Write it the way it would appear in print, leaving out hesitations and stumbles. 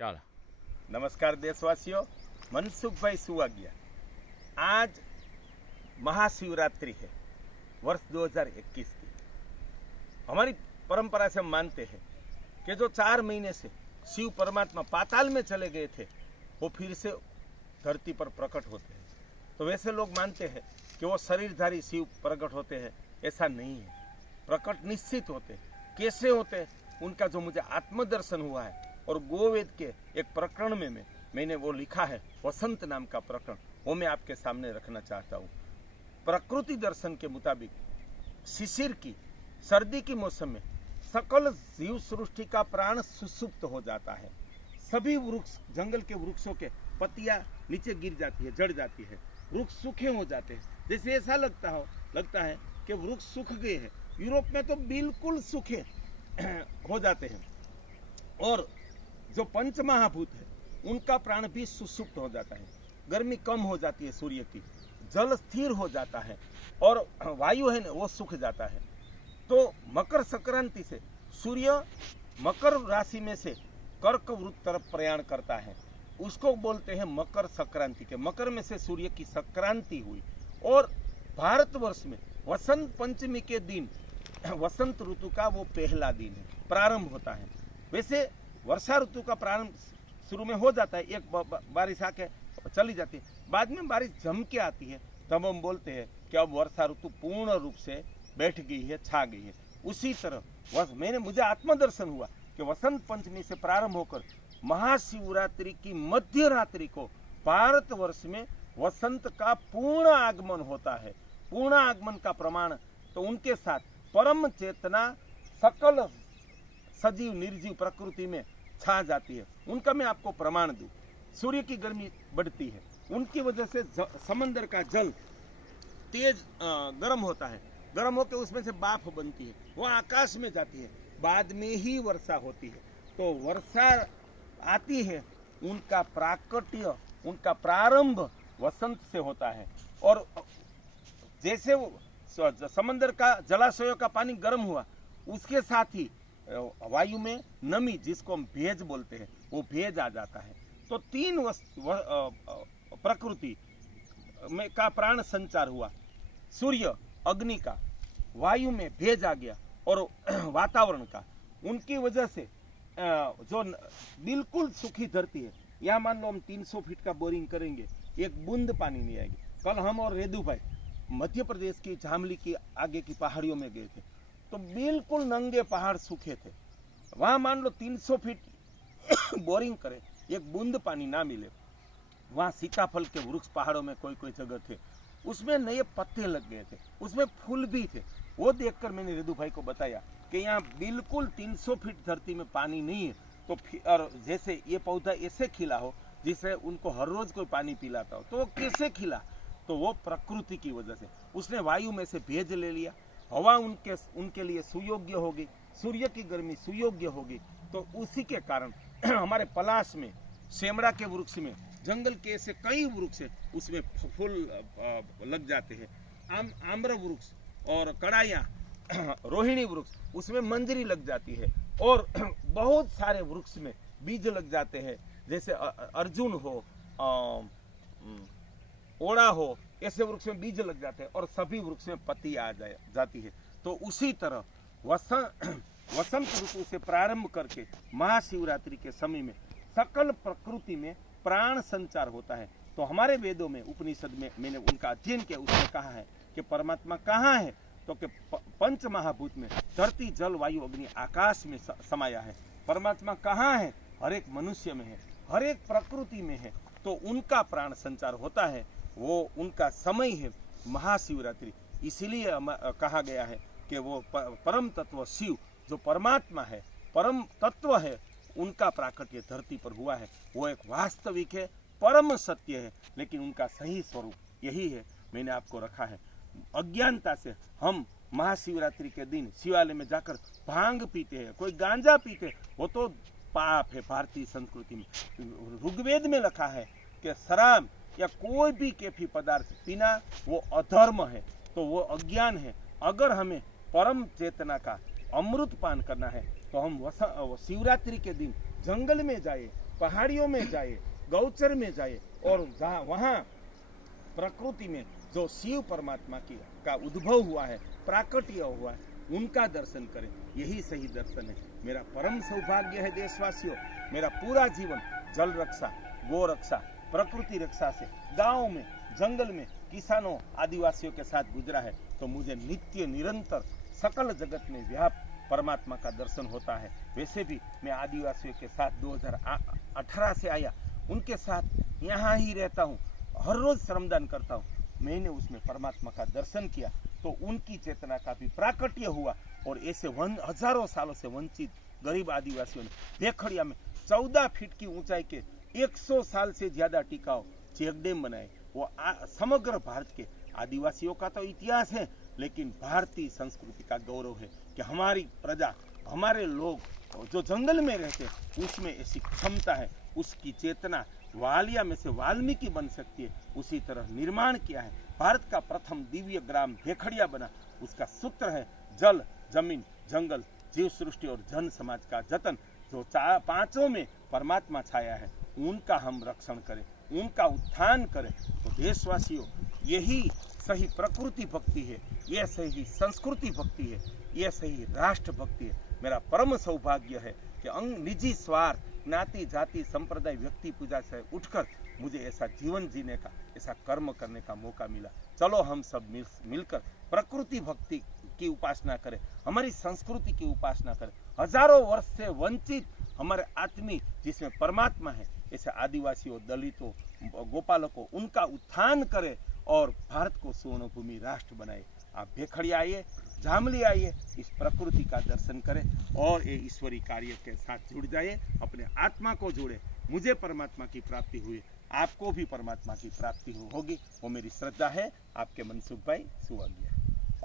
ચાલો नमस्कार देशवासियों, मनसुख भाई सुवागिया। आज महाशिवरात्रि है, वर्ष 2021 की। हमारी परंपरा से हम मानते हैं कि जो 4 महीने से शिव परमात्मा पाताल में चले गए थे वो फिर से धरती पर प्रकट होते हैं। तो वैसे लोग मानते हैं कि वो शरीरधारी शिव प्रकट होते हैं, ऐसा नहीं है। प्रकट निश्चित होते हैं। कैसे होते हैं उनका जो मुझे आत्मदर्शन हुआ है, और गोवेद के एक प्रकरण में मैंने वो लिखा है, वसंत नाम का प्रकरण, वो मैं आपके सामने रखना चाहता हूँ। प्रकृति दर्शन के मुताबिक शिशिर की सर्दी की मौसम में सकल जीव सृष्टि का प्राण सुसुप्त हो जाता है। सभी वृक्ष, जंगल के वृक्षों के पत्तियां नीचे गिर जाती है, जड़ जाती है, वृक्ष सूखे हो जाते हैं। जैसे ऐसा लगता है कि वृक्ष सूख गए हैं। यूरोप में तो बिल्कुल सूखे हो जाते हैं। और जो पंच महाभूत है उनका प्राण भी सुसुप्त हो जाता है। गर्मी कम हो जाती है सूर्य की, जल स्थिर हो जाता है, और वायु है ना वो सूख जाता है। तो मकर संक्रांति से सूर्य मकर राशि में से कर्क वृत्त तरफ प्रयाण करता है, उसको बोलते हैं मकर संक्रांति के। मकर में से सूर्य की संक्रांति हुई, और भारतवर्ष में वसंत पंचमी के दिन वसंत ऋतु का वो पहला दिन है, प्रारंभ होता है। वैसे वर्षा ऋतु का प्रारंभ शुरू में हो जाता है, एक बारिश आके चली जाती है, बाद में बारिश जम के आती है, तब हम बोलते हैं कि अब वर्षा ऋतु पूर्ण रूप से बैठ गई है, छा गई है। उसी तरह मुझे आत्मदर्शन हुआ कि वसंत पंचमी से प्रारंभ होकर महाशिवरात्रि की मध्य रात्रि को भारतवर्ष में वसंत का पूर्ण आगमन होता है। पूर्ण आगमन का प्रमाण तो उनके साथ परम चेतना सकल सजीव निर्जीव प्रकृति में छा जाती है, उनका मैं आपको प्रमाण दूं। सूर्य की गर्मी बढ़ती है, उनकी वजह से समंदर का जल तेज गर्म होता है, गर्म होकर उसमें से भाप बनती है, वो आकाश में जाती है, बाद में ही वर्षा होती है। तो वर्षा आती है, उनका प्राकट्य, उनका प्रारंभ वसंत से होता है। और जैसे वो समंदर का जलाशयों का पानी गर्म हुआ, उसके साथ ही वायु में नमी, जिसको हम भेज बोलते हैं, वो भेज आ जाता है। तो 3 प्रकृति में का प्राण संचार हुआ। सूर्य, अग्नि का, वायु में भेज आ गया, और वातावरण का। उनकी वजह से जो बिल्कुल सूखी धरती है, यहाँ मान लो हम 300 फीट का बोरिंग करेंगे, एक बूंद पानी नहीं आएगी। कल हम और रेदू भाई मध्य प्रदेश की झामली की आगे की पहाड़ियों में गए थे, तो बिल्कुल नंगे पहाड़ सूखे थे। वहां मान लो 300 फीट बोरिंग करें, एक बूंद पानी ना मिले। वहां सीताफल के वृक्ष पहाड़ों में कोई जगह थे, उसमें नए पत्ते लग गए थे, उसमें फूल भी थे। वो देखकर मैंने रेदू भाई को बताया कि यहाँ बिल्कुल 300 फीट धरती में पानी नहीं है। तो और जैसे ये पौधा ऐसे खिला हो जिसे उनको हर रोज कोई पानी पिलाता हो, तो वो कैसे खिला? तो वो प्रकृति की वजह से। उसने वायु में से भेज ले लिया, हवा उनके लिए सुयोग्य होगी, सूर्य की गर्मी सुयोग्य होगी। तो उसी के कारण हमारे पलाश में, सेमड़ा के वृक्ष में, जंगल के ऐसे कई वृक्ष है, उसमें फूल लग जाते हैं। आम्र वृक्ष और कड़ाइया, रोहिणी वृक्ष, उसमें मंजरी लग जाती है। और बहुत सारे वृक्ष में बीज लग जाते हैं, जैसे अर्जुन हो, ओड़ा हो, ऐसे वृक्ष में बीज लग जाते हैं, और सभी वृक्ष में पत्ती आ जाती है। तो उसी तरह वसंत ऋतु से प्रारंभ करके महाशिवरात्रि के समय में सकल प्रकृति में प्राण संचार होता है। तो हमारे वेदों में, उपनिषद में मैंने उनका अध्ययन किया, उसमें कहा है कि परमात्मा कहाँ है, तो कि पंच महाभूत में धरती, जल, वायु, अग्नि, आकाश में समाया है। परमात्मा कहाँ है? हर एक मनुष्य में है, हर एक प्रकृति में है। तो उनका प्राण संचार होता है, वो उनका समय है महाशिवरात्रि। इसीलिए कहा गया है कि वो परम तत्व शिव, जो परमात्मा है, परम तत्व है, उनका प्राकट्य धरती पर हुआ है। वो एक वास्तविक है, परम सत्य है, लेकिन उनका सही स्वरूप यही है। मैंने आपको रखा है। अज्ञानता से हम महाशिवरात्रि के दिन शिवालय में जाकर भांग पीते हैं, कोई गांजा पीते, वो तो पाप है। भारतीय संस्कृति में, ऋग्वेद में लिखा है कि शराब या कोई भी कैफी पदार्थ पीना वो अधर्म है। तो वो अज्ञान है। अगर हमें परम चेतना का अमृत पान करना है, तो हम शिवरात्रि के दिन जंगल में जाए, पहाड़ियों में जाए, गौचर में जाए और वहाँ प्रकृति में जो शिव परमात्मा का उद्भव हुआ है, प्राकट्य हुआ है, उनका दर्शन करें। यही सही दर्शन है। मेरा परम सौभाग्य है देशवासियों, मेरा पूरा जीवन जल रक्षा, गो रक्षा, प्रकृति रक्षा से गांव में, जंगल में, किसानों, आदिवासियों के साथ गुजरा है। तो मुझे नित्य निरंतर सकल जगत में व्याप्त परमात्मा का दर्शन होता है। वैसे भी मैं आदिवासियों के साथ 2018 से आया, उनके साथ यहाँ ही रहता हूँ, हर रोज श्रमदान करता हूँ। मैंने उसमें परमात्मा का दर्शन किया तो उनकी चेतना का भी प्राकट्य हुआ। और ऐसे हजारों सालों से वंचित गरीब आदिवासियों ने भेखड़िया में 14 फीट की ऊंचाई के 100 साल से ज्यादा टिकाऊ चेक डैम बनाए। वो समग्र भारत के आदिवासियों का तो इतिहास है, लेकिन भारतीय संस्कृति का गौरव है कि हमारी प्रजा, हमारे लोग जो जंगल में रहते हैं, उसमें ऐसी क्षमता है। उसकी चेतना वालिया में से वाल्मीकि बन सकती है। उसी तरह निर्माण किया है। भारत का प्रथम दिव्य ग्राम भेखड़िया बना। उसका सूत्र है जल, जमीन, जंगल, जीव सृष्टि और जन समाज का जतन। जो पांचों में परमात्मा छाया है, उनका हम रक्षण करें, उनका उत्थान करें। तो देशवासियों, यही सही प्रकृति भक्ति है, यह सही संस्कृति भक्ति है, यह सही राष्ट्र भक्ति है। मेरा परम सौभाग्य है कि निजी स्वार्थ, ज्ञाति, जाति, संप्रदाय, व्यक्ति पूजा से उठकर मुझे ऐसा जीवन जीने का, ऐसा कर्म करने का मौका मिला। चलो हम सब मिलकर प्रकृति भक्ति की उपासना करें, हमारी संस्कृति की उपासना करें। हजारों वर्ष से वंचित हमारे आत्मी जिसमें परमात्मा है, ऐसे आदिवासियों, दलितों, गोपालकों, उनका उत्थान करें और भारत को स्वर्ण भूमि राष्ट्र बनाए। आप भेखड़िया आइए, जामली आइए, इस प्रकृति का दर्शन करें और ये ईश्वरी कार्य के साथ जुड़ जाइए, अपने आत्मा को जोड़े। मुझे परमात्मा की प्राप्ति हुई, आपको भी परमात्मा की प्राप्ति होगी, वो मेरी श्रद्धा है। आपके मनसुख भाई सुवाग्या।